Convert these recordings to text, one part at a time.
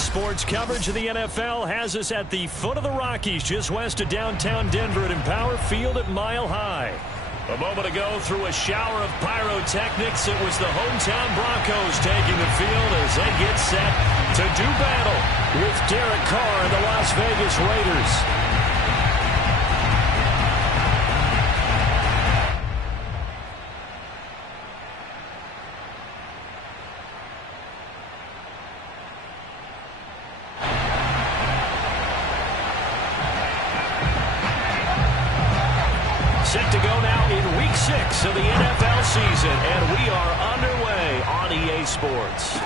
Sports coverage of the NFL has us at the foot of the Rockies, just west of downtown Denver at Empower Field at Mile High. A moment ago, through a shower of pyrotechnics, it was the hometown Broncos taking the field as they get set to do battle with Derek Carr and the Las Vegas Raiders. Set to go now in Week 6 of the NFL season, and we are underway on EA Sports.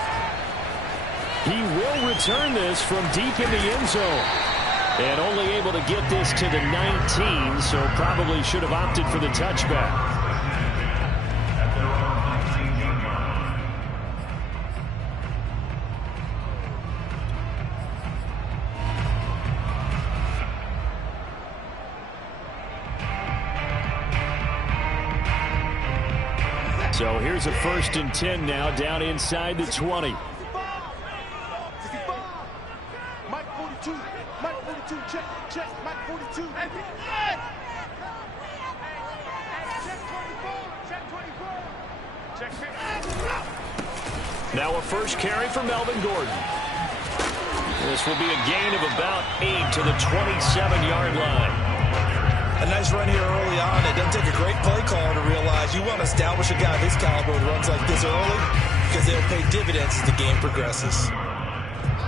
He will return this from deep in the end zone, and only able to get this to the 19, so probably should have opted for the touchback. So here's a 1st and 10 now, down inside the 20. Mike 42, Mike 42, check, Mike 42. Check 24. Now a first carry for Melvin Gordon. This will be a gain of about 8 to the 27-yard line. A nice run here early on. It doesn't take a great play caller to realize you want to establish a guy of this caliber who runs like this early because they'll pay dividends as the game progresses.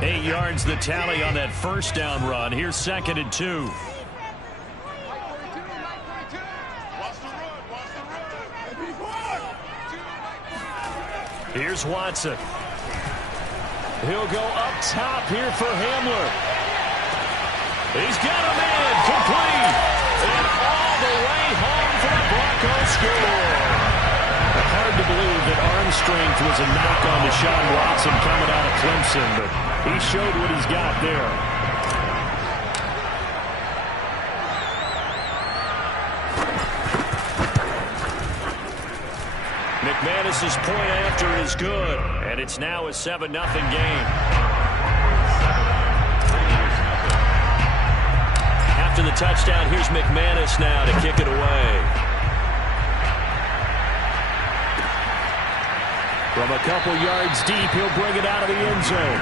8 yards the tally on that first down run. Here's 2nd and 2. Here's Watson. He'll go up top here for Hamler. He's got him in, complete. And all the way home for the Broncos score. Hard to believe that arm strength was a knock on Deshaun Watson coming out of Clemson, but he showed what he's got there. McManus's point after is good, and it's now a 7-0 game. After the touchdown, here's McManus now to kick it away. From a couple yards deep, he'll bring it out of the end zone.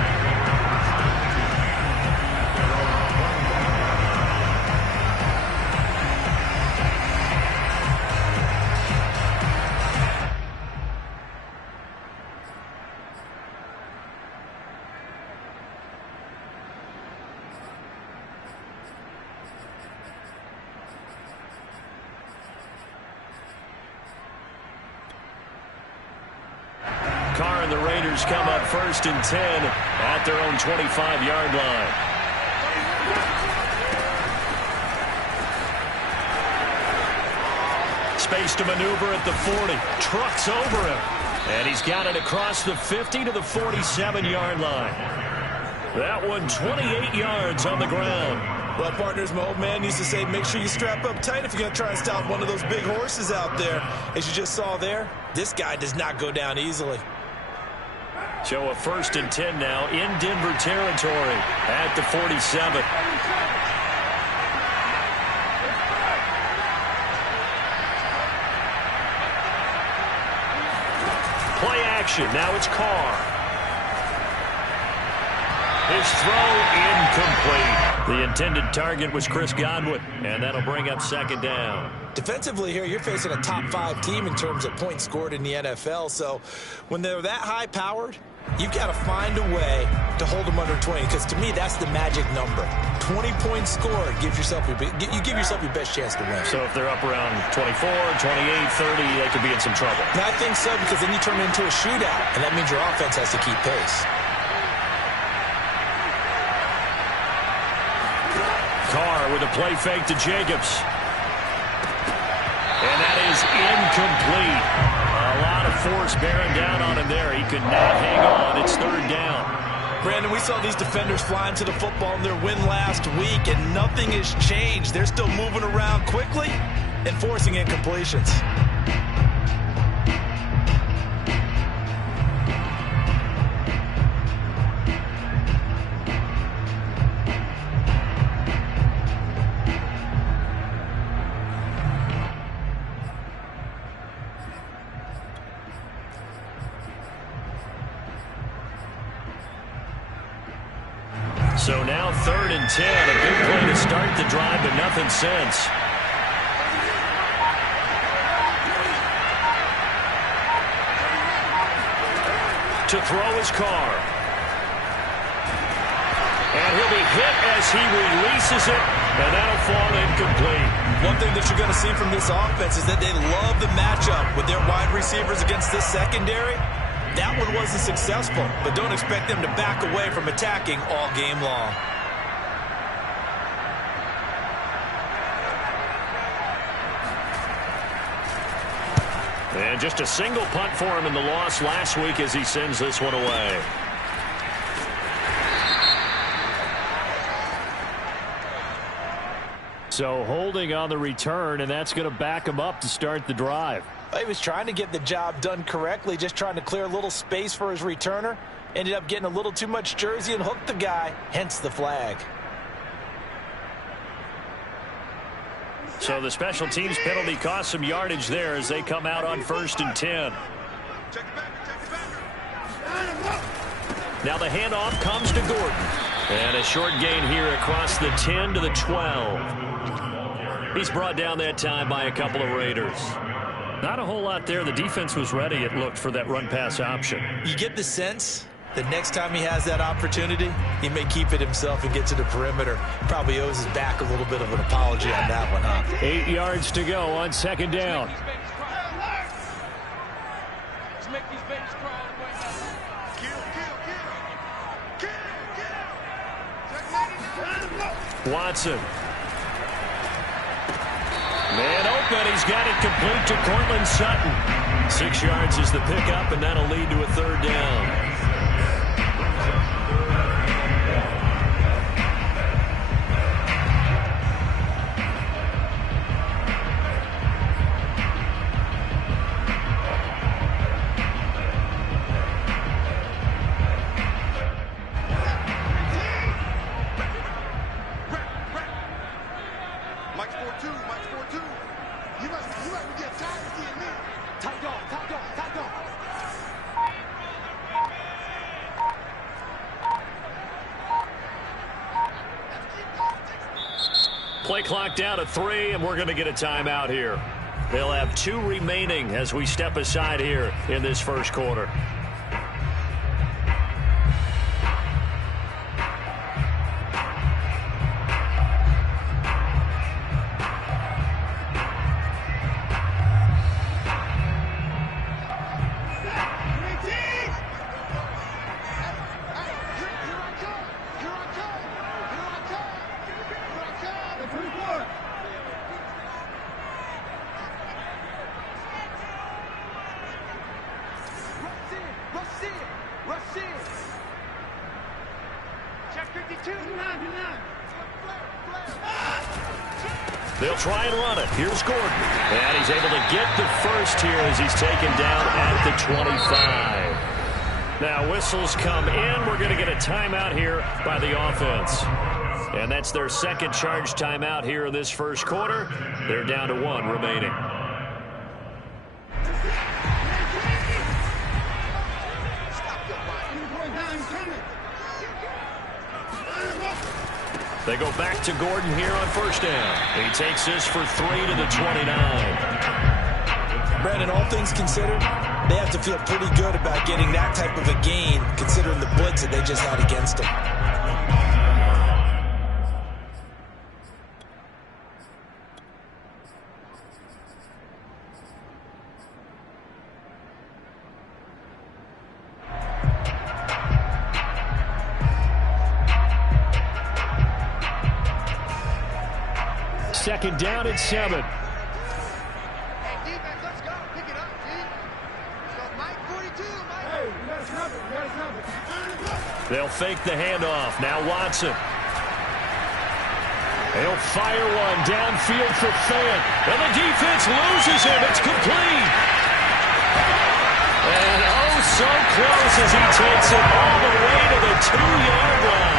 Carr and the Raiders come up 1st and 10 at their own 25-yard line. Space to maneuver at the 40. Trucks over him. And he's got it across the 50 to the 47-yard line. That one 28 yards on the ground. Well, partners, my old man used to say, make sure you strap up tight if you're going to try and stop one of those big horses out there. As you just saw there, this guy does not go down easily. So a 1st and 10 now in Denver territory at the 47. Play action. Now it's Carr. His throw incomplete. The intended target was Chris Godwin, and that'll bring up 2nd down. Defensively here, you're facing a top-5 team in terms of points scored in the NFL. So when they're that high-powered, you've got to find a way to hold them under 20, because to me, that's the magic number. 20 points scored gives yourself you give yourself your best chance to win. So if they're up around 24, 28, 30, they could be in some trouble. And I think so, because then you turn it into a shootout, and that means your offense has to keep pace. Carr with a play fake to Jacobs. And that is incomplete. A lot of force bearing down on him there. He could not hang on. It's 3rd down. Brandon, we saw these defenders flying to the football in their win last week, and nothing has changed. They're still moving around quickly and forcing incompletions. So now 3rd and 10. A big play to start the drive, but nothing since. To throw his car. And he'll be hit as he releases it, and that'll fall incomplete. One thing that you're going to see from this offense is that they love the matchup with their wide receivers against this secondary. That one wasn't successful, but don't expect them to back away from attacking all game long. And just a single punt for him in the loss last week as he sends this one away. So holding on the return, and that's going to back him up to start the drive. He was trying to get the job done correctly, just trying to clear a little space for his returner. Ended up getting a little too much jersey and hooked the guy, hence the flag. So the special teams penalty cost some yardage there as they come out on 1st and 10. Now the handoff comes to Gordon. And a short gain here across the 10 to the 12. He's brought down that time by a couple of Raiders. Not a whole lot there. The defense was ready, it looked, for that run-pass option. You get the sense that next time he has that opportunity, he may keep it himself and get to the perimeter. Probably owes his back a little bit of an apology on that one, huh? 8 yards to go on 2nd down. Let's make these babies cry. Watson. Man open. He's got it complete to Cortland Sutton. 6 yards is the pickup, and that'll lead to a 3rd down. Play clock down to 3, and we're going to get a timeout here. They'll have 2 remaining as we step aside here in this first quarter. They'll try and run it. Here's Gordon. And he's able to get the first here as he's taken down at the 25. Now whistles come in. We're going to get a timeout here by the offense. And that's their second charge timeout here in this first quarter. They're down to 1 remaining. They go back to Gordon here on 1st down. He takes this for 3 to the 29. Brandon, all things considered, they have to feel pretty good about getting that type of a gain, considering the blitz that they just had against them. Second down at 7. Hey, defense, let's go. Pick it up, G. So, Mike 42, Mike. Hey, you got to snap it. You got to snap it. They'll fake the handoff. Now Watson. He'll fire one downfield for Fant. And the defense loses him. It's complete. And oh, so close as he takes it all the way to the 2-yard line.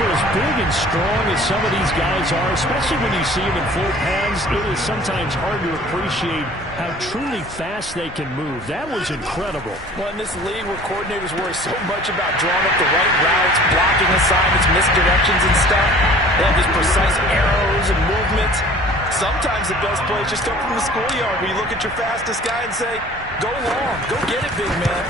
for as big and strong as some of these guys are, especially when you see them in full pads, it is sometimes hard to appreciate how truly fast they can move. That was incredible. Well, in this league where coordinators worry so much about drawing up the right routes, blocking assignments, misdirections and stuff, they have these precise arrows and movements. Sometimes the best plays just come from the schoolyard where you look at your fastest guy and say, go long, go get it, big man.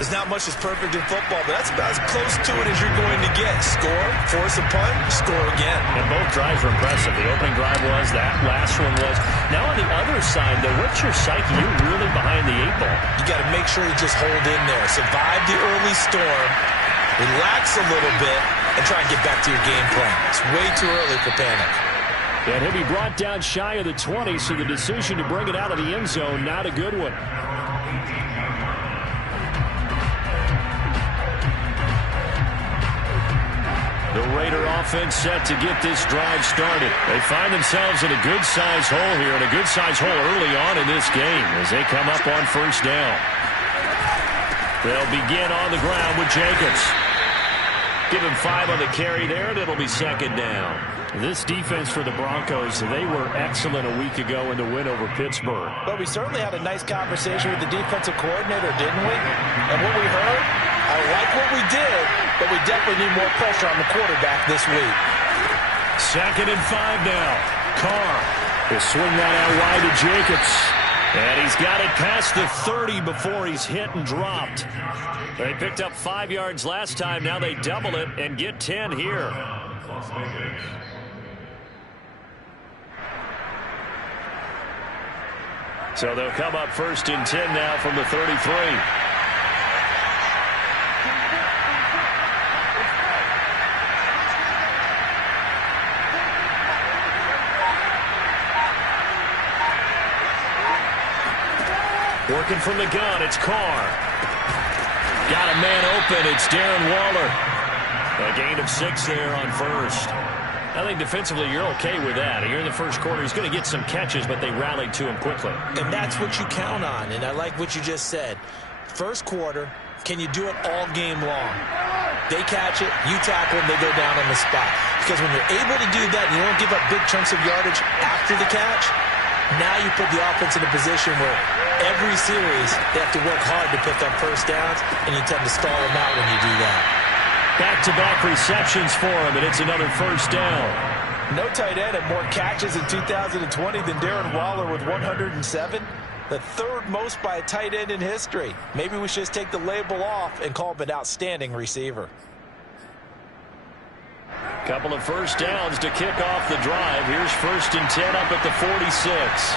There's not much that's perfect in football, but that's about as close to it as you're going to get. Score, force a punt, score again. And both drives were impressive. The opening drive was, that last one was. Now on the other side, though, what's your psyche? You're really behind the 8-ball. You got to make sure you just hold in there. Survive the early storm, relax a little bit, and try and get back to your game plan. It's way too early for panic. And he'll be brought down shy of the 20, so the decision to bring it out of the end zone, not a good one. The Raider offense set to get this drive started. They find themselves in a good-sized hole here, and a good-sized hole early on in this game as they come up on first down. They'll begin on the ground with Jacobs. Give him 5 on the carry there, and it'll be second down. This defense for the Broncos, they were excellent a week ago in the win over Pittsburgh. But we certainly had a nice conversation with the defensive coordinator, didn't we? And what we heard, I like what we did, but we definitely need more pressure on the quarterback this week. Second and 5 now. Carr will swing that out wide to Jacobs. And he's got it past the 30 before he's hit and dropped. They picked up 5 yards last time. Now they double it and get 10 here. So they'll come up first and 10 now from the 33. Working from the gun, it's Carr. Got a man open, it's Darren Waller. A gain of 6 there on first. I think defensively you're okay with that. Here in the first quarter, he's going to get some catches, but they rallied to him quickly. And that's what you count on, and I like what you just said. First quarter, can you do it all game long? They catch it, you tackle them, they go down on the spot. Because when you're able to do that and you don't give up big chunks of yardage after the catch, now you put the offense in a position where every series they have to work hard to pick up first downs, and you tend to stall them out when you do that. Back-to-back receptions for him, and it's another first down. No tight end had more catches in 2020 than Darren Waller with 107. The third most by a tight end in history. Maybe we should just take the label off and call him an outstanding receiver. Couple of first downs to kick off the drive. Here's first and 10 up at the 46.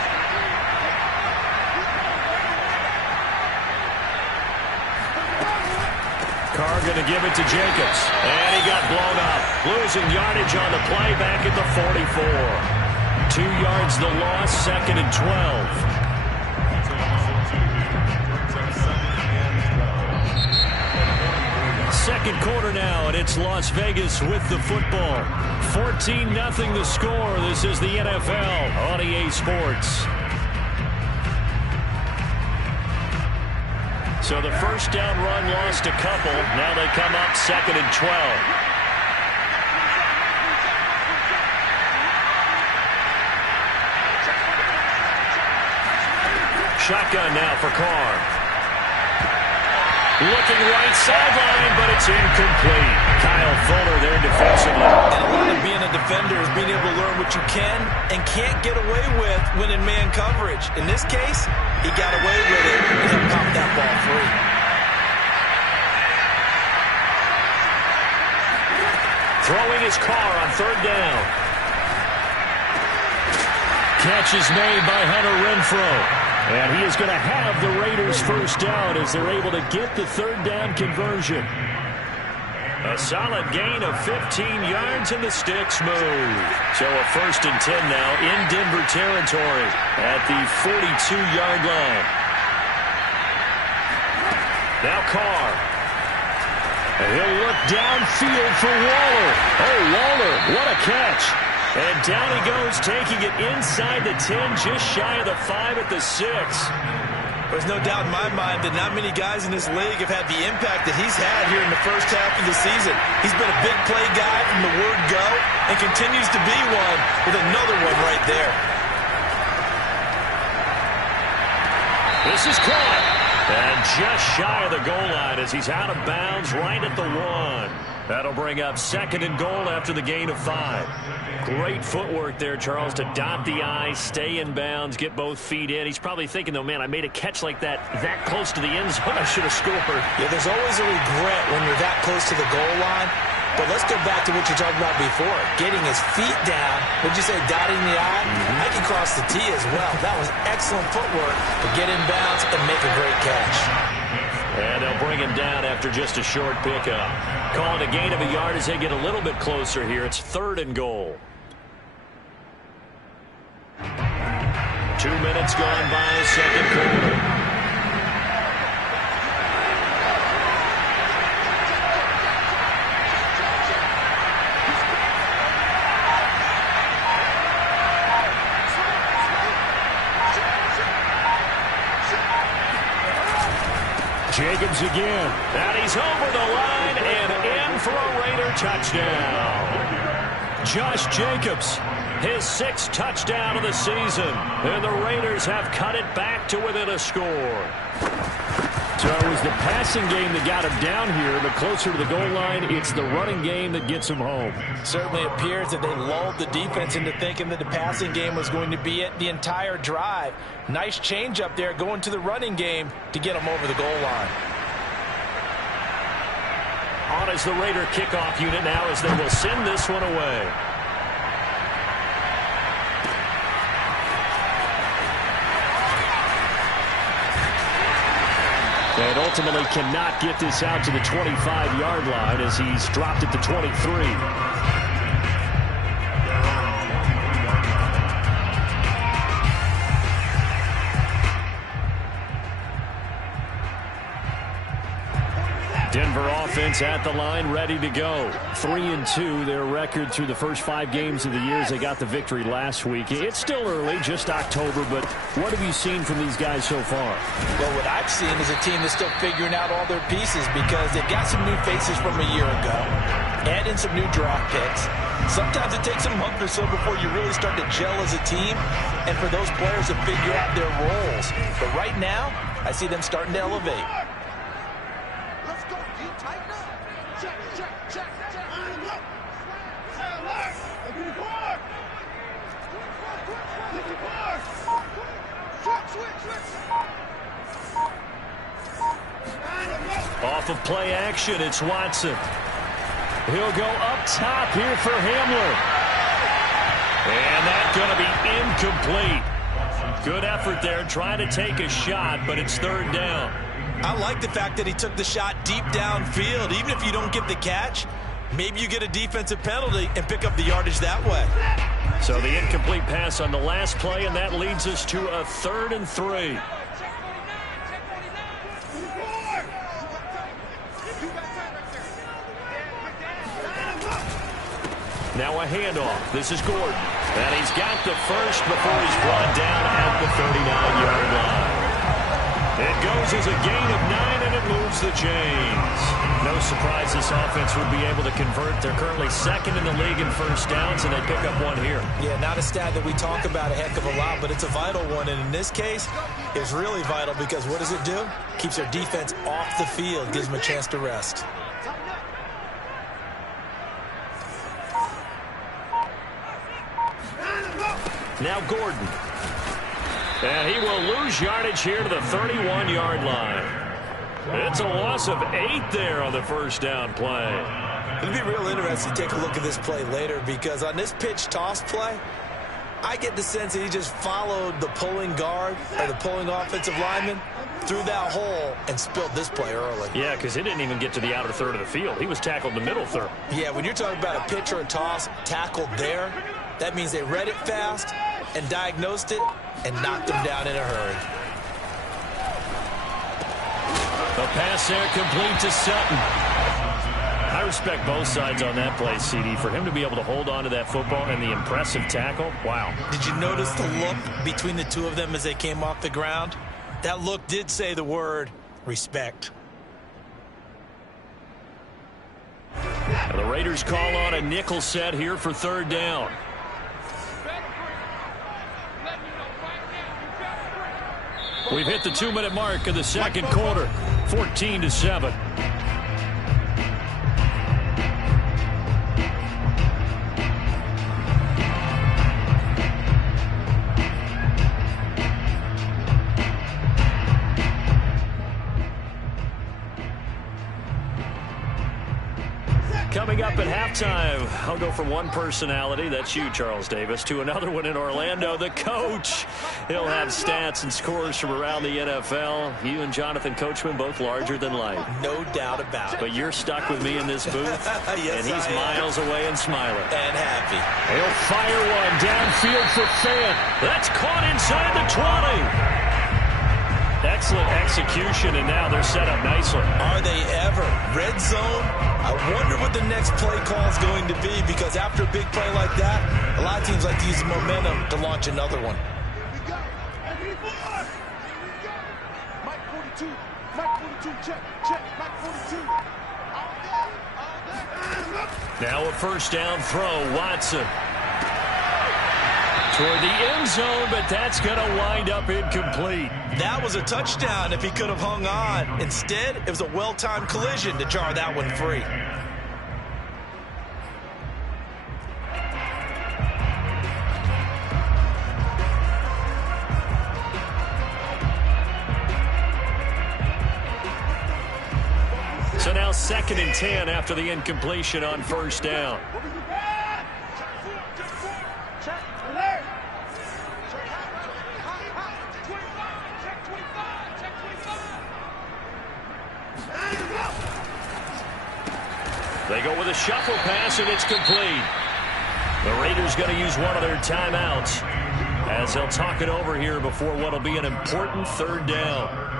Carr going to give it to Jacobs. And he got blown up. Losing yardage on the play back at the 44. 2 yards the loss, second and 12. Second quarter now, and it's Las Vegas with the football. 14-0 the score. This is the NFL on EA Sports. So the first down run lost a couple. Now they come up second and 12. Shotgun now for Carr. Looking right sideline, but it's incomplete. Kyle Fuller there defensively. And a lot of being a defender is being able to learn what you can and can't get away with when in man coverage. In this case, he got away with it and he popped that ball free. Throwing his Carr on third down. Catch is made by Hunter Renfrow. And he is going to have the Raiders first down as they're able to get the third down conversion. A solid gain of 15 yards and the sticks move. So a first and 10 now in Denver territory at the 42-yard line. Now Carr. And he'll look downfield for Waller. Oh, Waller, what a catch. And down he goes, taking it inside the 10, just shy of the 5 at the 6. There's no doubt in my mind that not many guys in this league have had the impact that he's had here in the first half of the season. He's been a big play guy from the word go and continues to be one with another one right there. This is caught. And just shy of the goal line as he's out of bounds right at the 1. That'll bring up 2nd and goal after the gain of 5. Great footwork there, Charles, to dot the I, stay in bounds, get both feet in. He's probably thinking, though, man, I made a catch like that close to the end zone. I should have scored. Yeah, there's always a regret when you're that close to the goal line. But let's go back to what you talked about before. Getting his feet down. What'd you say, dotting the I? I can cross the T as well. That was excellent footwork to get in bounds and make a great catch. And they'll bring him down after just a short pickup. Calling a gain of a yard as they get a little bit closer here. It's 3rd and goal. 2 minutes gone by, 2nd quarter. Jacobs again. And he's over the line and in for a Raider touchdown. Josh Jacobs, his 6th touchdown of the season. And the Raiders have cut it back to within a score. So it was the passing game that got him down here, but closer to the goal line, it's the running game that gets him home. Certainly appears that they lulled the defense into thinking that the passing game was going to be it the entire drive. Nice change up there going to the running game to get him over the goal line. On is the Raider kickoff unit now as they will send this one away. And ultimately cannot get this out to the 25-yard line as he's dropped at the 23. Denver offense at the line, ready to go. 3-2, their record through the first 5 games of the year as they got the victory last week. It's still early, just October, but what have you seen from these guys so far? Well, what I've seen is a team that's still figuring out all their pieces because they've got some new faces from a year ago, add in some new draft picks. Sometimes it takes a month or so before you really start to gel as a team and for those players to figure out their roles. But right now, I see them starting to elevate. Off of play action, it's Watson. He'll go up top here for Hamler. And that's going to be incomplete. Good effort there trying to take a shot, but it's 3rd down. I like the fact that he took the shot deep downfield. Even if you don't get the catch, maybe you get a defensive penalty and pick up the yardage that way. So the incomplete pass on the last play, and that leads us to a 3rd and 3. Now a handoff. This is Gordon. And he's got the first before he's brought down at the 39-yard line. It goes as a gain of 9, and it moves the chains. No surprise this offense would be able to convert. They're currently 2nd in the league in first downs, and they pick up one here. Yeah, not a stat that we talk about a heck of a lot, but it's a vital one. And in this case, it's really vital because what does it do? Keeps their defense off the field, gives them a chance to rest. Now Gordon. And he will lose yardage here to the 31-yard line. It's a loss of 8 there on the first down play. It'll be real interesting to take a look at this play later because on this pitch toss play, I get the sense that he just followed the pulling guard or the pulling offensive lineman through that hole and spilled this play early. Yeah, because he didn't even get to the outer third of the field. He was tackled in the middle third. Yeah, when you're talking about a pitch or a toss tackled there, that means they read it fast and diagnosed it and knocked him down in a hurry. The pass there complete to Sutton. I respect both sides on that play, CD. For him to be able to hold on to that football and the impressive tackle, wow. Did you notice the look between the two of them as they came off the ground? That look did say the word respect. The Raiders call on a nickel set here for third down. We've hit the 2-minute mark of the second quarter, 14-7. Coming up at halftime, I'll go from one personality, that's you, Charles Davis, to another one in Orlando, the coach. He'll have stats and scores from around the NFL. You and Jonathan Coachman, both larger than life. No doubt about it. But you're stuck with me in this booth, yes, and he's miles away and smiling. And happy. He'll fire one downfield for Fant. That's caught inside the 20. Excellent execution, and now they're set up nicely. Are they ever? Red zone? I wonder what the next play call is going to be, because after a big play like that, a lot of teams like to use the momentum to launch another one. Here we go. Here we go. Mike 42. Mike 42. Check. Mike 42. All day. Now a first down throw, Watson. Toward the end zone, but that's going to wind up incomplete. That was a touchdown if he could have hung on. Instead, it was a well-timed collision to jar that one free. So now 2nd and 10 after the incompletion on first down. They go with a shuffle pass, and it's complete. The Raiders going to use one of their timeouts as they'll talk it over here before what will be an important third down.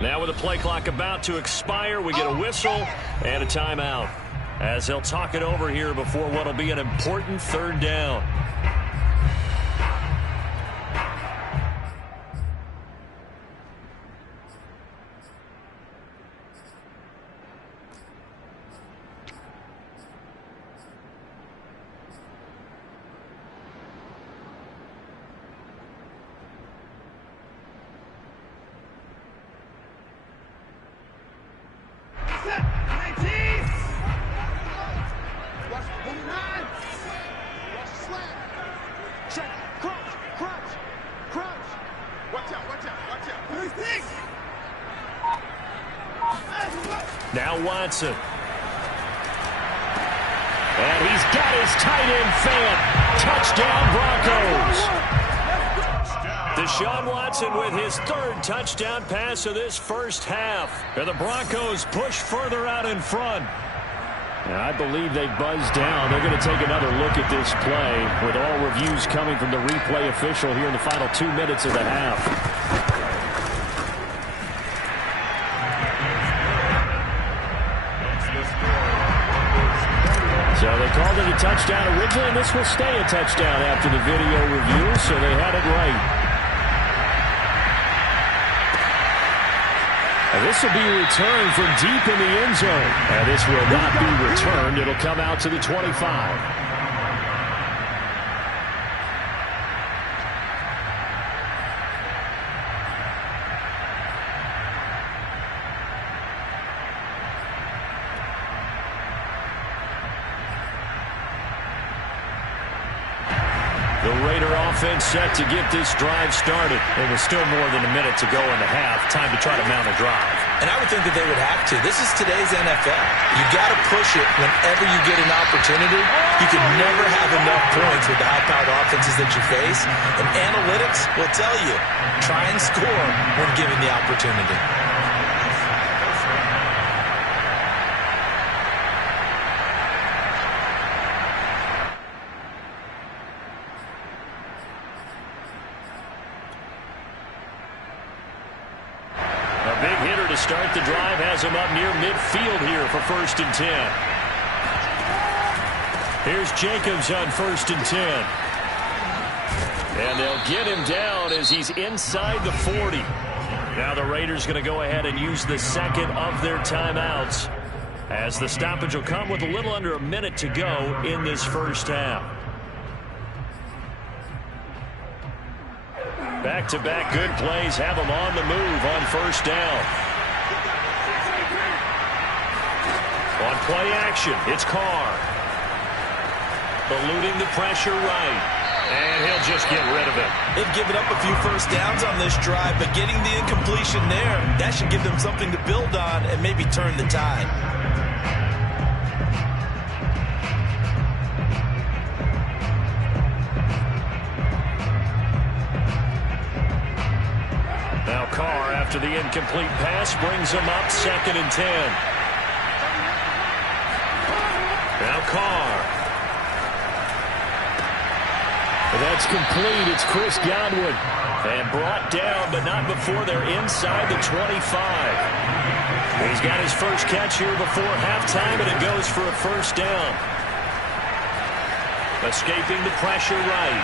Now with the play clock about to expire, we get a whistle and a timeout as they'll talk it over here before what will be an important third down. Now Watson. And he's got his tight end Fant. Touchdown Broncos. Deshaun Watson with his 3rd touchdown pass of this first half. And the Broncos push further out in front. And I believe they've buzzed down. They're going to take another look at this play with all reviews coming from the replay official here in the final 2 minutes of the half. So they called it a touchdown originally, and this will stay a touchdown after the video review, so they had it right. And this will be returned from deep in the end zone. And this will not be returned. It'll come out to the 25. The Raider offense set to get this drive started. It was still more than a minute to go in the half. Time to try to mount a drive. And I would think that they would have to. This is today's NFL. You got to push it whenever you get an opportunity. You can never have enough points with the high-powered offenses that you face, and analytics will tell you, try and score when given the opportunity. A big hitter to start the drive has him up near midfield here for 1st and 10. Here's Jacobs on 1st and 10. And they'll get him down as he's inside the 40. Now the Raiders going to go ahead and use the second of their timeouts, as the stoppage will come with a little under a minute to go in this first half. Back-to-back good plays have them on the move on 1st down. On play action, it's Carr. Eluding the pressure right. And he'll just get rid of it. They've given up a few 1st downs on this drive, but getting the incompletion there, that should give them something to build on and maybe turn the tide. Now Carr, after the incomplete pass, brings him up 2nd and 10. Now Carr. That's complete. It's Chris Godwin. And brought down, but not before they're inside the 25. He's got his first catch here before halftime, and it goes for a 1st down. Escaping the pressure right.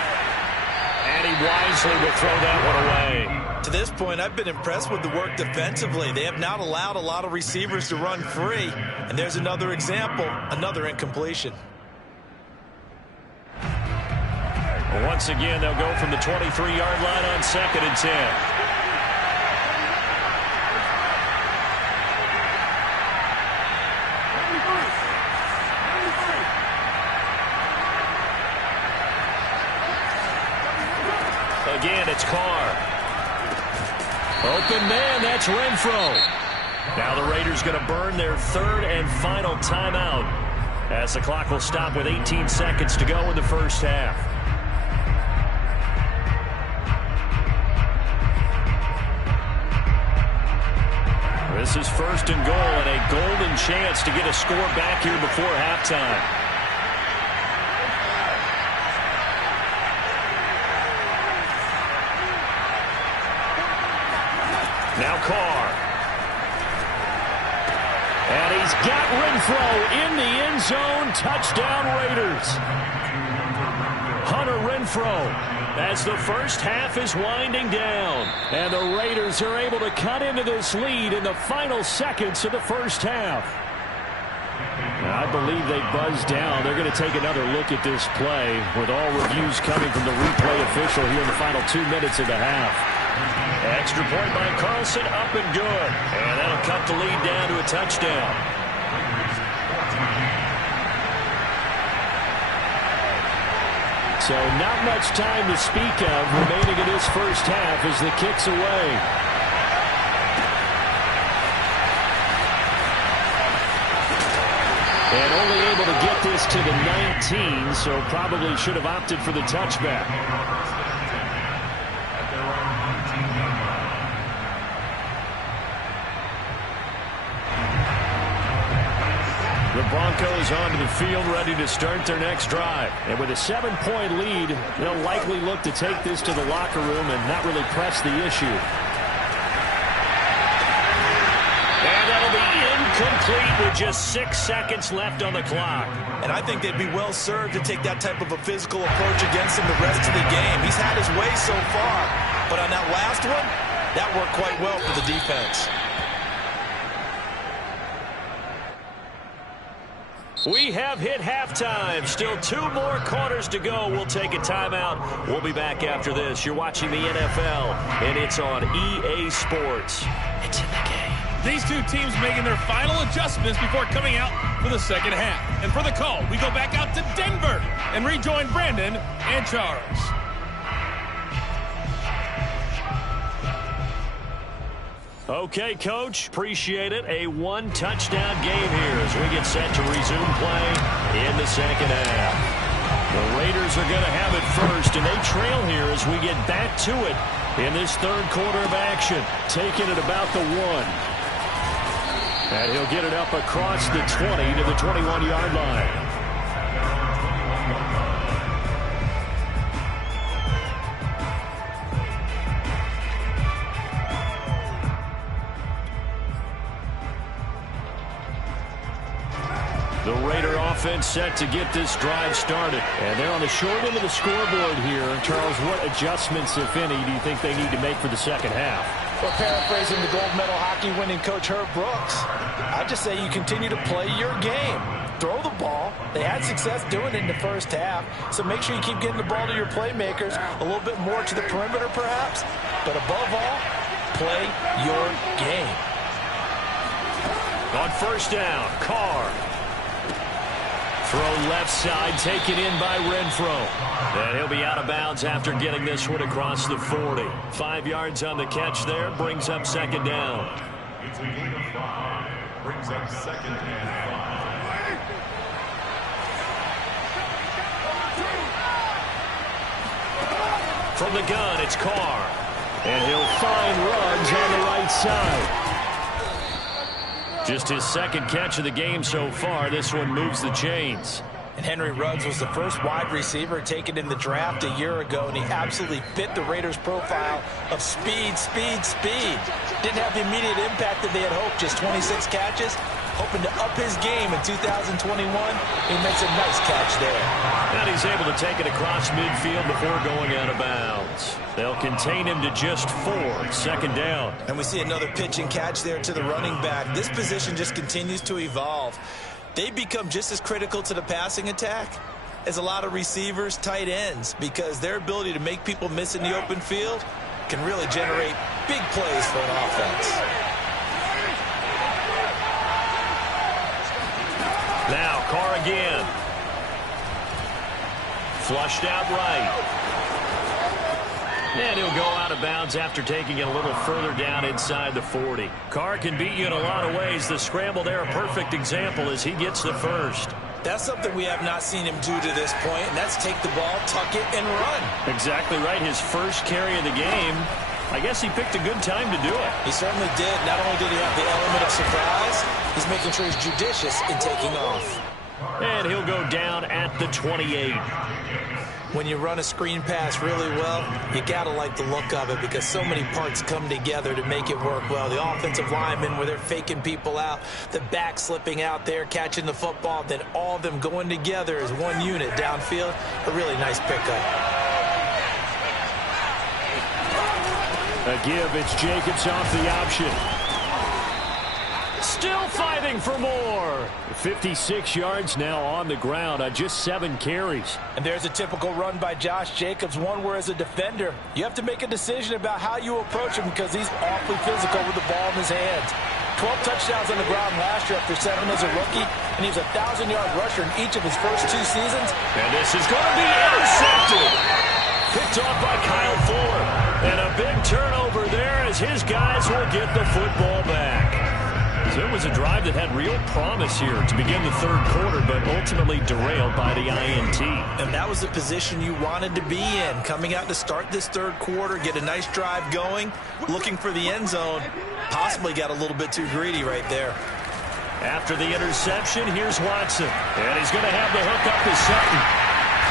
And he wisely will throw that one away. To this point, I've been impressed with the work defensively. They have not allowed a lot of receivers to run free. And there's another example, another incompletion. Once again, they'll go from the 23-yard line on 2nd and 10. Again, it's Carr. Open man, that's Renfro. Now the Raiders going to burn their 3rd and final timeout, as the clock will stop with 18 seconds to go in the first half. This is 1st and goal, and a golden chance to get a score back here before halftime. Now Carr. And he's got Renfro in the end zone. Touchdown Raiders. Hunter Renfro, as the first half is winding down. And the Raiders are able to cut into this lead in the final seconds of the first half. I believe they buzzed down. They're going to take another look at this play, with all reviews coming from the replay official here in the final 2 minutes of the half. Extra point by Carlson, up and good. And that'll cut the lead down to a touchdown. So not much time to speak of remaining in this first half as the kick's away. And only able to get this to the 19, so probably should have opted for the touchback. The Broncos onto the field, ready to start their next drive. And with a 7-point lead, they'll likely look to take this to the locker room and not really press the issue. And that'll be incomplete with just 6 seconds left on the clock. And I think they'd be well served to take that type of a physical approach against him the rest of the game. He's had his way so far, but on that last one, that worked quite well for the defense. We have hit halftime. Still 2 more quarters to go. We'll take a timeout. We'll be back after this. You're watching the NFL, and it's on EA Sports. It's in the game. These two teams making their final adjustments before coming out for the second half. And for the call, we go back out to Denver and rejoin Brandon and Charles. Okay, Coach, appreciate it. A 1-touchdown game here as we get set to resume play in the second half. The Raiders are going to have it first, and they trail here as we get back to it in this third quarter of action. Taking it about the 1. And he'll get it up across the 20 to the 21-yard line. The Raider offense set to get this drive started. And they're on the short end of the scoreboard here. Charles, what adjustments, if any, do you think they need to make for the second half? Well, paraphrasing the gold medal hockey winning coach Herb Brooks, I just say you continue to play your game. Throw the ball. They had success doing it in the first half, so make sure you keep getting the ball to your playmakers, a little bit more to the perimeter perhaps, but above all, play your game. On first down, Carr. Throw left side, taken in by Renfro. And he'll be out of bounds after getting this one across the 40. 5 yards on the catch there, brings up second down. It's a gain of 5. Brings up second and 5. From the gun, it's Carr. And he'll find Ruggs on the right side. Just his second catch of the game so far. This one moves the chains. And Henry Ruggs was the first wide receiver taken in the draft a year ago, and he absolutely fit the Raiders' profile of speed, speed, speed. Didn't have the immediate impact that they had hoped, just 26 catches. Hoping to up his game in 2021. He makes a nice catch there. And he's able to take it across midfield before going out of bounds. They'll contain him to just 4, second down. And we see another pitch and catch there to the running back. This position just continues to evolve. They become just as critical to the passing attack as a lot of receivers, tight ends, because their ability to make people miss in the open field can really generate big plays for an offense. Now, Carr again. Flushed out right. And he'll go out of bounds after taking it a little further down inside the 40. Carr can beat you in a lot of ways. The scramble there, a perfect example as he gets the first. That's something we have not seen him do to this point, and that's take the ball, tuck it, and run. Exactly right. His first carry of the game. I guess he picked a good time to do it. He certainly did. Not only did he have the element of surprise, he's making sure he's judicious in taking off. And he'll go down at the 28. When you run a screen pass really well, you got to like the look of it because so many parts come together to make it work well. The offensive linemen where they're faking people out, the back slipping out there, catching the football, then all of them going together as one unit downfield. A really nice pickup. A give, it's Jacobs off the option. Still fighting for more. 56 yards now on the ground on just 7 carries. And there's a typical run by Josh Jacobs, one where as a defender, you have to make a decision about how you approach him because he's awfully physical with the ball in his hands. 12 touchdowns on the ground last year after 7 as a rookie, and he was a 1,000-yard rusher in each of his first 2 seasons. And this is going to be intercepted. Picked off by Kyle Fuller. And a big turnover there as his guys will get the football back. So it was a drive that had real promise here to begin the third quarter, but ultimately derailed by the INT. And that was the position you wanted to be in, coming out to start this third quarter, get a nice drive going, looking for the end zone. Possibly got a little bit too greedy right there. After the interception, here's Watson. And he's going to have the hook up to Sutton.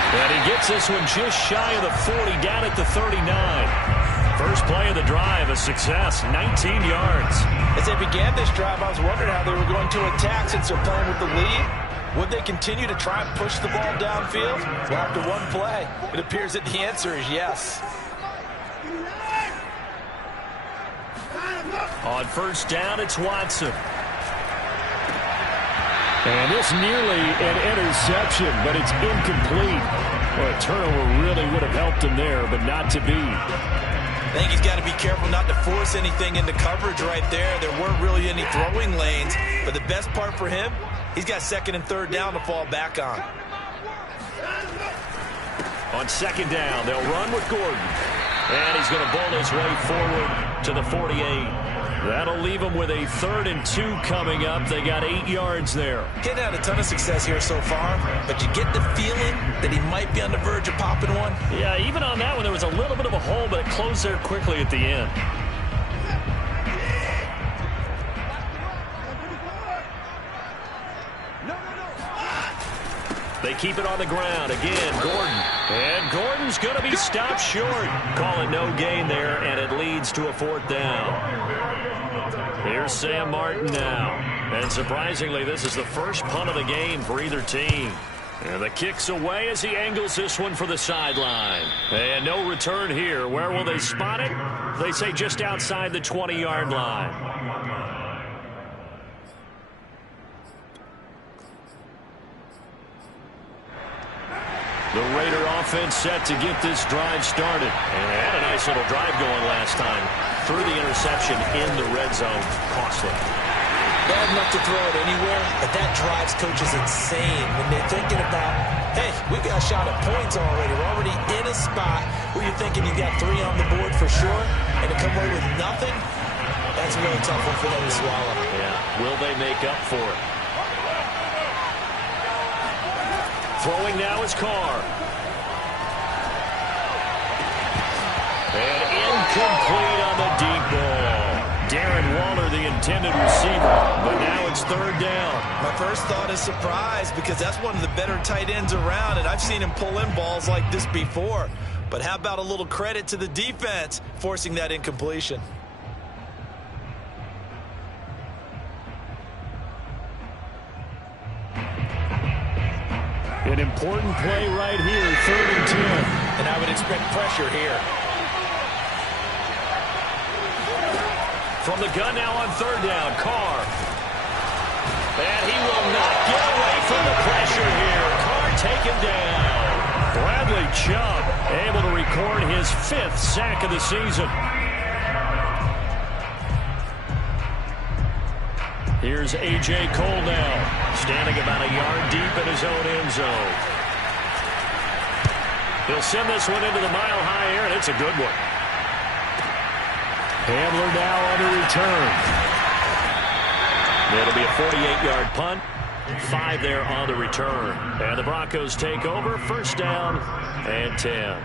And he gets this one just shy of the 40, down at the 39. First play of the drive, a success, 19 yards. As they began this drive, I was wondering how they were going to attack since they're playing with the lead. Would they continue to try and push the ball downfield? Well, after one play, it appears that the answer is yes. On first down, it's Watson. And this nearly an interception, but it's incomplete. Well, a turnover really would have helped him there, but not to be. I think he's got to be careful not to force anything into coverage right there. There weren't really any throwing lanes, but the best part for him, he's got second and third down to fall back on. On second down, they'll run with Gordon. And he's going to bowl his way forward to the 48. That'll leave them with a 3rd and 2 coming up. They got 8 yards there. Getting out a ton of success here so far, but you get the feeling that he might maybe on the verge of popping one? Yeah, even on that one, there was a little bit of a hole, but it closed there quickly at the end. They keep it on the ground. Again, Gordon. And Gordon's going to be stopped short. Call it no gain there, and it leads to a 4th down. Here's Sam Martin now. And surprisingly, this is the first punt of the game for either team. And the kick's away as he angles this one for the sideline. And no return here. Where will they spot it? They say just outside the 20-yard line. The Raider offense set to get this drive started. And had a nice little drive going last time. Threw the interception in the red zone. Costly. Bad enough to throw it anywhere, but that drives coaches insane when they're thinking about, hey, we got a shot at points already. We're already in a spot where you're thinking you got 3 on the board for sure, and to come away with nothing, that's a really tough one for them to swallow. Yeah, will they make up for it? Throwing now is Carr. And incomplete on the deep ball. Darren Waller, the intended receiver, but now it's 3rd down. My first thought is surprise because that's one of the better tight ends around, and I've seen him pull in balls like this before. But how about a little credit to the defense forcing that incompletion? An important play right here, 3rd and 10. And I would expect pressure here. From the gun now on 3rd down, Carr. And he will not get away from the pressure here. Carr taken down. Bradley Chubb able to record his 5th sack of the season. Here's A.J. Cole now, standing about a yard deep in his own end zone. He'll send this one into the mile-high air, and it's a good one. Hamler now on the return. It'll be a 48-yard punt. 5 there on the return. And the Broncos take over. 1st down and 10.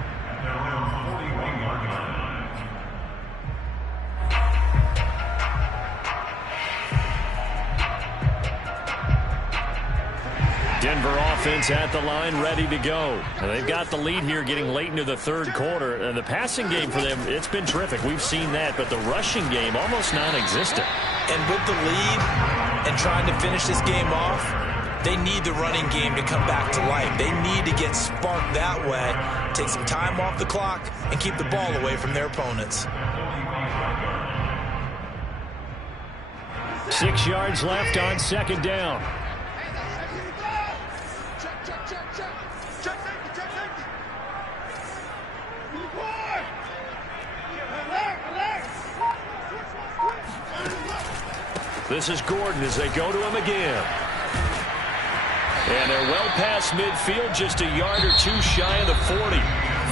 Denver offense at the line, ready to go. And they've got the lead here getting late into the 3rd quarter. And the passing game for them, it's been terrific. We've seen that. But the rushing game, almost non-existent. And with the lead and trying to finish this game off, they need the running game to come back to life. They need to get sparked that way, take some time off the clock, and keep the ball away from their opponents. 6 yards left on 2nd down. This is Gordon as they go to him again. And they're well past midfield, just a yard or 2 shy of the 40.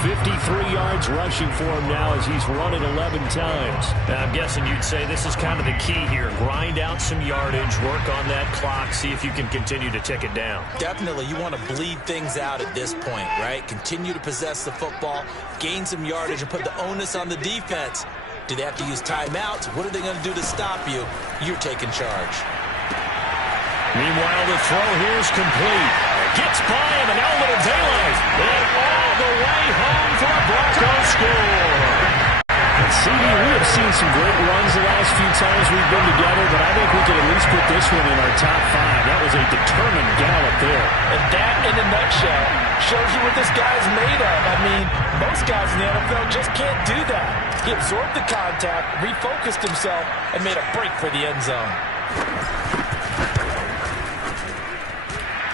53 yards rushing for him now as he's run it 11 times. Now, I'm guessing you'd say this is kind of the key here. Grind out some yardage, work on that clock, see if you can continue to tick it down. Definitely. You want to bleed things out at this point, right? Continue to possess the football, gain some yardage, and put the onus on the defense. Do they have to use timeouts? What are they going to do to stop you? You're taking charge. Meanwhile, the throw here is complete. Gets by him, and now a little daylight. And all the way home for a Broncos score. And CD, we have seen some great runs the last few times we've been together, but I think we can at least put this one in our top 5. That was a determined gallop there. And that, in a nutshell, shows you what this guy's made of. I mean, most guys in the NFL just can't do that. He absorbed the contact, refocused himself, and made a break for the end zone.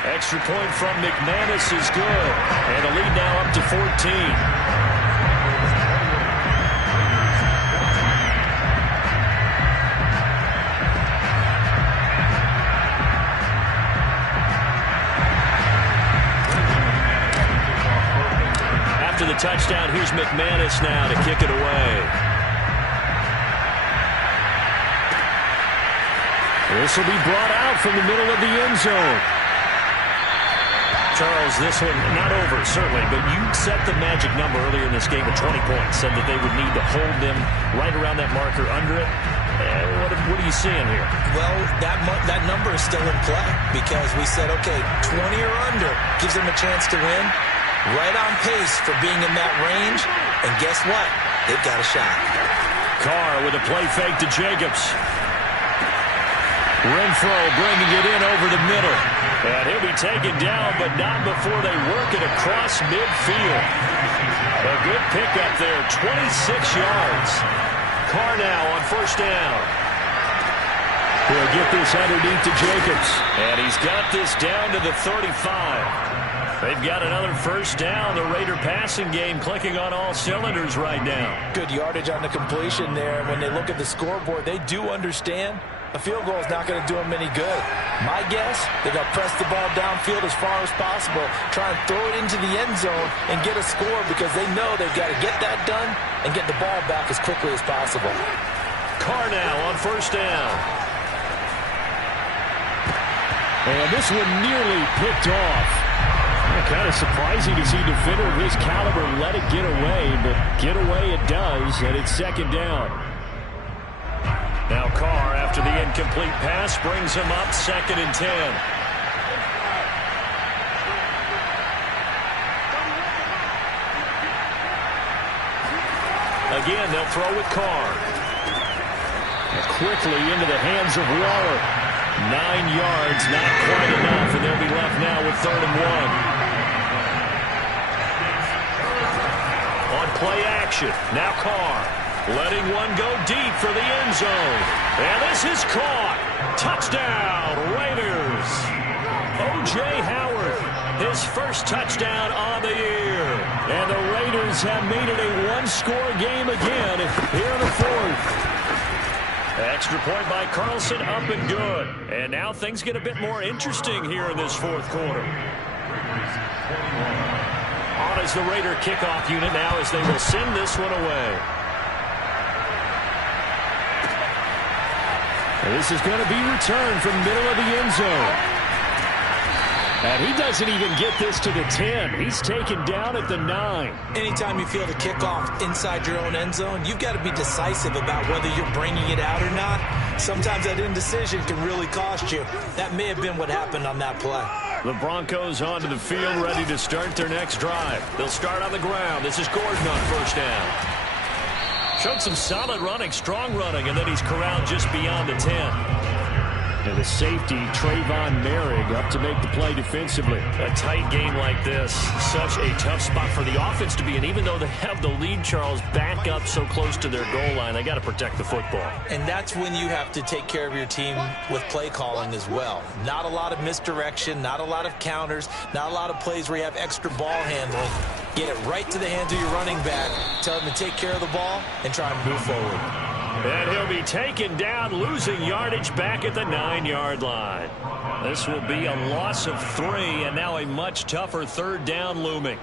Extra point from McManus is good. And the lead now up to 14. After the touchdown, here's McManus now to kick it away. This will be brought out from the middle of the end zone. Charles, this one not over, certainly, but you set the magic number earlier in this game at 20 points, said that they would need to hold them right around that marker under it. What are you seeing here? Well, that number is still in play because we said, okay, 20 or under gives them a chance to win. Right on pace for being in that range. And guess what? They've got a shot. Carr with a play fake to Jacobs. Renfro bringing it in over the middle. And he'll be taken down, but not before they work it across midfield. A good pickup there, 26 yards. Carr now on first down. He'll get this underneath to Jacobs. And he's got this down to the 35. They've got another first down. The Raider passing game clicking on all cylinders right now. Good yardage on the completion there. When they look at the scoreboard, they do understand a field goal is not going to do them any good. My guess, they're going to press the ball downfield as far as possible, try and throw it into the end zone and get a score because they know they've got to get that done and get the ball back as quickly as possible. Carr now on first down. And this one nearly picked off. Kind of surprising to see a defender of his caliber let it get away, but get away it does, and it's second down. Now Carr, after the incomplete pass, brings him up 2nd and 10. Again, they'll throw with Carr. Quickly into the hands of Waller. 9 yards, not quite enough, and they'll be left now with 3rd and 1. On play action, now Carr. Letting one go deep for the end zone. And this is caught. Touchdown, Raiders. O.J. Howard, his first touchdown on the year. And the Raiders have made it a one-score game again here in the 4th. Extra point by Carlson, up and good. And now things get a bit more interesting here in this 4th quarter. On as the Raider kickoff unit now as they will send this one away. And this is going to be returned from middle of the end zone. And he doesn't even get this to the 10. He's taken down at the 9. Anytime you feel the kickoff inside your own end zone, you've got to be decisive about whether you're bringing it out or not. Sometimes that indecision can really cost you. That may have been what happened on that play. The Broncos onto the field, ready to start their next drive. They'll start on the ground. This is Gordon on first down. Showed some solid running, strong running, and then he's corralled just beyond the 10. And the safety, Trayvon Merrick, up to make the play defensively. A tight game like this, such a tough spot for the offense to be in. Even though they have the lead, Charles, back up so close to their goal line, they got to protect the football. And that's when you have to take care of your team with play calling as well. Not a lot of misdirection, not a lot of counters, not a lot of plays where you have extra ball handling. Get it right to the hands of your running back, tell him to take care of the ball, and try and move forward. And he'll be taken down, losing yardage back at the 9-yard line. This will be a loss of 3, and now a much tougher 3rd down looming.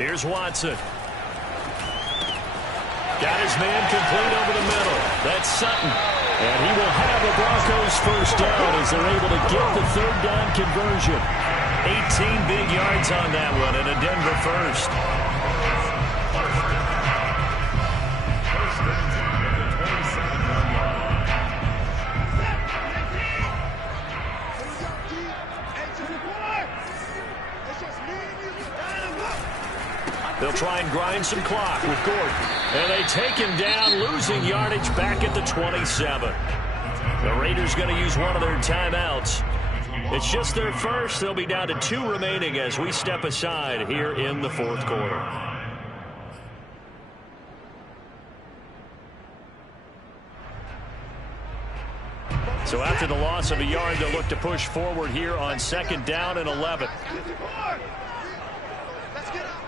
Here's Watson. Got his man complete over the middle. That's Sutton. And he will have the Broncos first down as they're able to get the 3rd down conversion. 18 big yards on that one and a Denver first. They'll try and grind some clock with Gordon. And they take him down, losing yardage back at the 27. The Raiders going to use one of their timeouts. It's just their first. They'll be down to 2 remaining as we step aside here in the 4th quarter. So after the loss of a yard, they'll look to push forward here on 2nd down and 11. Let's get up.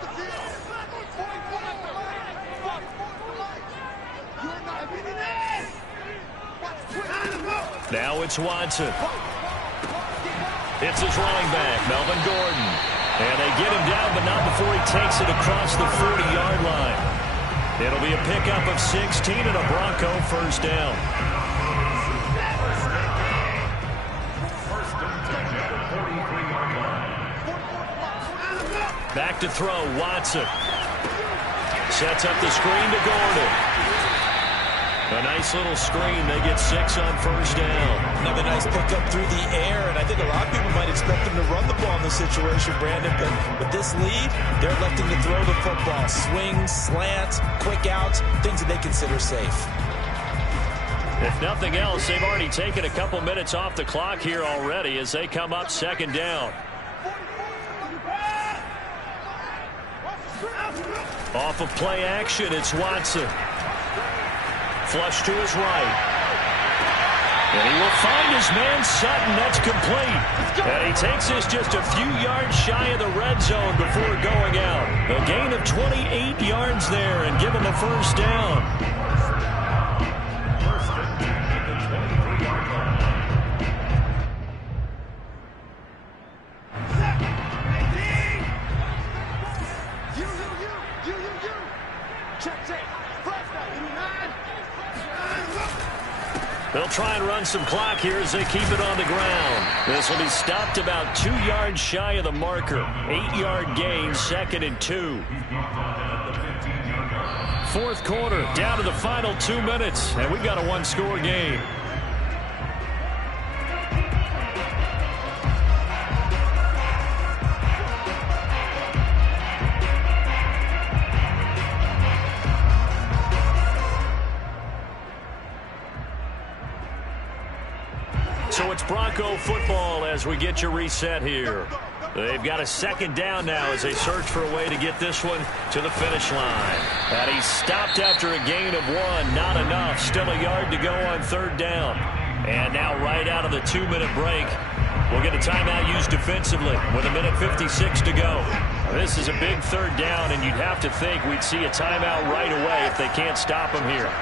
Now it's Watson. It's his running back, Melvin Gordon. And they get him down, but not before he takes it across the 40-yard line. It'll be a pickup of 16 and a Bronco first down. Back to throw, Watson. Sets up the screen to Gordon. A nice little screen. They get 6 on first down. Another nice pickup through the air, and I think a lot of people might expect them to run the ball in this situation, Brandon, but with this lead, they're electing to throw the football. Swings, slants, quick outs, things that they consider safe. If nothing else, they've already taken a couple minutes off the clock here already as they come up second down. Off of play action, it's Watson. Flush to his right. And he will find his man Sutton. That's complete. And he takes this just a few yards shy of the red zone before going out. A gain of 28 yards there and give him a first down. They'll try and run some clock here as they keep it on the ground. This will be stopped about 2 yards shy of the marker. 8-yard gain, 2nd and 2. Fourth quarter, down to the final 2 minutes, and we've got a one-score game. So it's Bronco football as we get you reset here. They've got a second down now as they search for a way to get this one to the finish line. And he's stopped after a gain of 1. Not enough. Still a yard to go on third down. And now right out of the 2-minute break, we'll get a timeout used defensively with 1:56 to go. This is a big third down, and you'd have to think we'd see a timeout right away if they can't stop him here.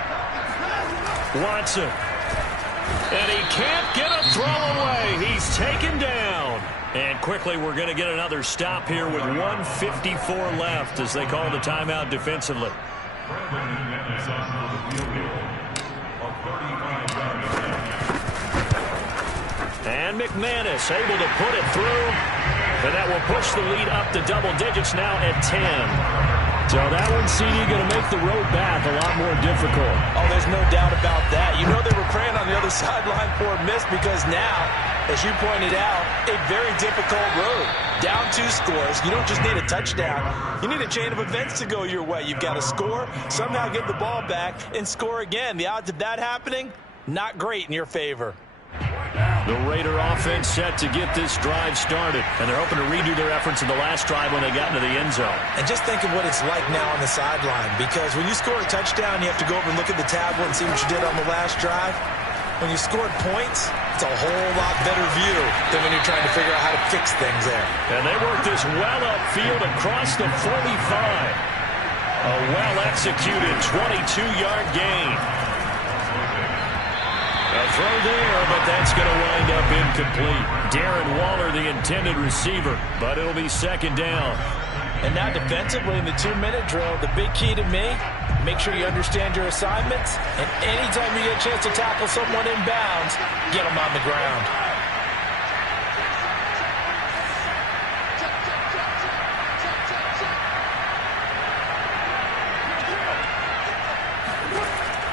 Watson. And he can't get a throw away. He's taken down. And quickly we're going to get another stop here with 1:54 left as they call the timeout defensively. And McManus able to put it through. And that will push the lead up to double digits now at 10. So that one, CD, going to make the road back a lot more difficult. Oh, there's no doubt about that. You know they were praying on the other sideline for a miss because now, as you pointed out, a very difficult road. Down 2 scores. You don't just need a touchdown. You need a chain of events to go your way. You've got to score, somehow get the ball back, and score again. The odds of that happening, not great in your favor. The Raider offense set to get this drive started, and they're hoping to redo their efforts in the last drive when they got into the end zone. And just think of what it's like now on the sideline, because when you score a touchdown, you have to go over and look at the tablet and see what you did on the last drive. When you scored points, it's a whole lot better view than when you're trying to figure out how to fix things there. And they work this well upfield across the 45. A well-executed 22-yard gain. A throw there, but that's going to wind up incomplete. Darren Waller, the intended receiver, but it'll be second down. And now defensively in the 2-minute drill, the big key to me, make sure you understand your assignments, and anytime you get a chance to tackle someone in bounds, get them on the ground.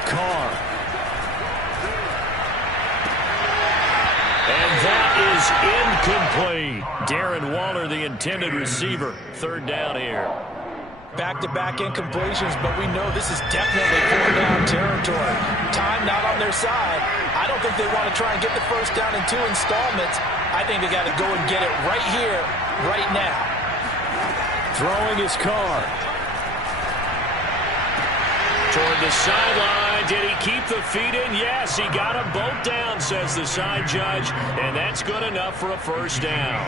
Carr. And that is incomplete. Darren Waller, the intended receiver. Third down here. Back-to-back incompletions, but we know this is definitely 4-down territory. Time not on their side. I don't think they want to try and get the first down in 2 installments. I think they got to go and get it right here, right now. Throwing his Carr. Toward the sideline. Did he keep the feet in? Yes, he got them both down, says the side judge. And that's good enough for a first down.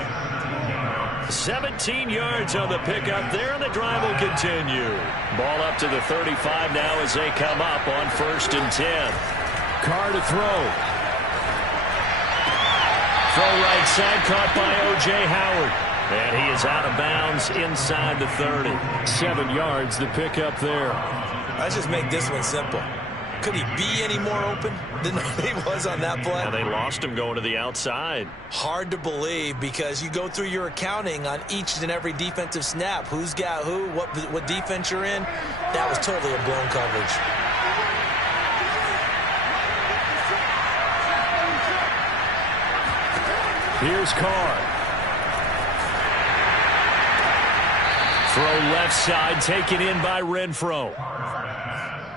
17 yards on the pickup there, and the drive will continue. Ball up to the 35 now as they come up on 1st and 10. Carr to throw. Throw right side, caught by O.J. Howard. And he is out of bounds inside the 30. 7 yards, the pickup there. Let's just make this one simple. Could he be any more open than he was on that play? And they lost him going to the outside. Hard to believe because you go through your accounting on each and every defensive snap. Who's got who, what defense you're in. That was totally a blown coverage. Here's Carr. Throw left side, taken in by Renfro.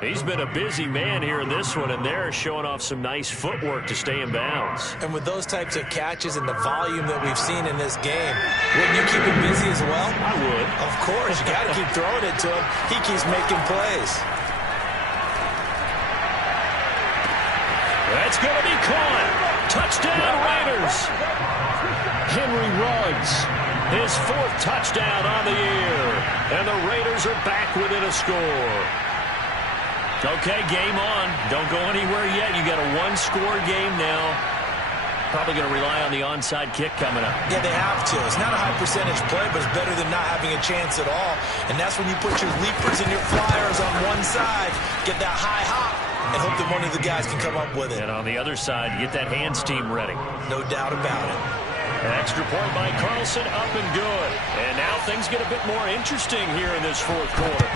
He's been a busy man here in this one, and they're showing off some nice footwork to stay in bounds. And with those types of catches and the volume that we've seen in this game, wouldn't you keep him busy as well? I would. Of course. You got to keep throwing it to him. He keeps making plays. That's going to be caught. Touchdown, Raiders. Henry Ruggs, his 4th touchdown on the year. And the Raiders are back within a score. Okay, game on. Don't go anywhere yet. You got a 1-score game now. Probably going to rely on the onside kick coming up. Yeah, they have to. It's not a high percentage play, but it's better than not having a chance at all. And that's when you put your leapers and your flyers on one side, get that high hop, and hope that one of the guys can come up with it. And on the other side, get that hands team ready. No doubt about it. An extra point by Carlson, up and good. And now things get a bit more interesting here in this 4th quarter.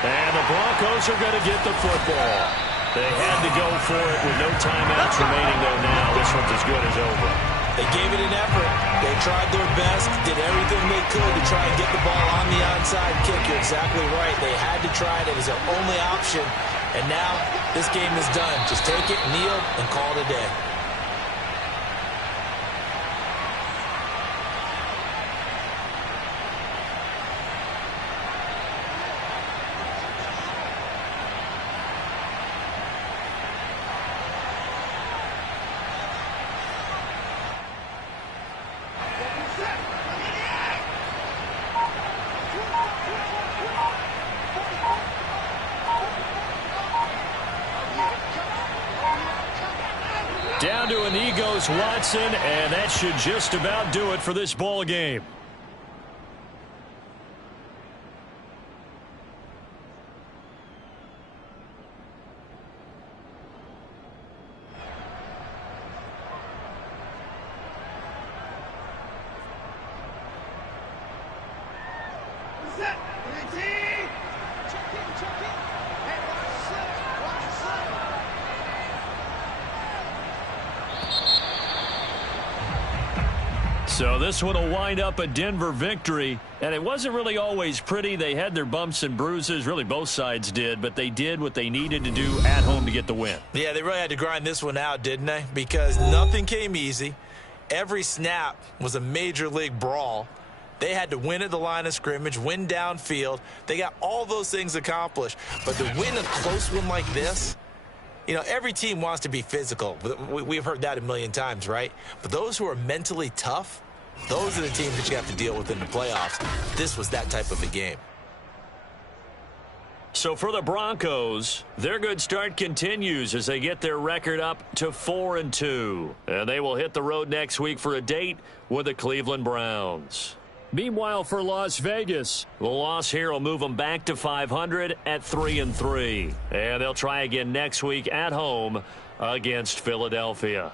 And the Broncos are going to get the football. They had to go for it with no timeouts remaining, though, now. This one's as good as over. They gave it an effort. They tried their best, did everything they could to try and get the ball on the onside kick. You're exactly right. They had to try it. It was their only option. And now this game is done. Just take it, kneel, and call it a day. Down to a knee goes Watson, and that should just about do it for this ball game. So this one will wind up a Denver victory, and it wasn't really always pretty. They had their bumps and bruises, really both sides did, but they did what they needed to do at home to get the win. Yeah, they really had to grind this one out, didn't they? Because nothing came easy. Every snap was a major league brawl. They had to win at the line of scrimmage, win downfield. They got all those things accomplished. But to win a close one like this, you know, every team wants to be physical. We've heard that a million times, right? But those who are mentally tough, those are the teams that you have to deal with in the playoffs. This was that type of a game. So for the Broncos, their good start continues as they get their record up to 4-2. And they will hit the road next week for a date with the Cleveland Browns. Meanwhile, for Las Vegas, the loss here will move them back to 500 at 3-3. And they'll try again next week at home against Philadelphia.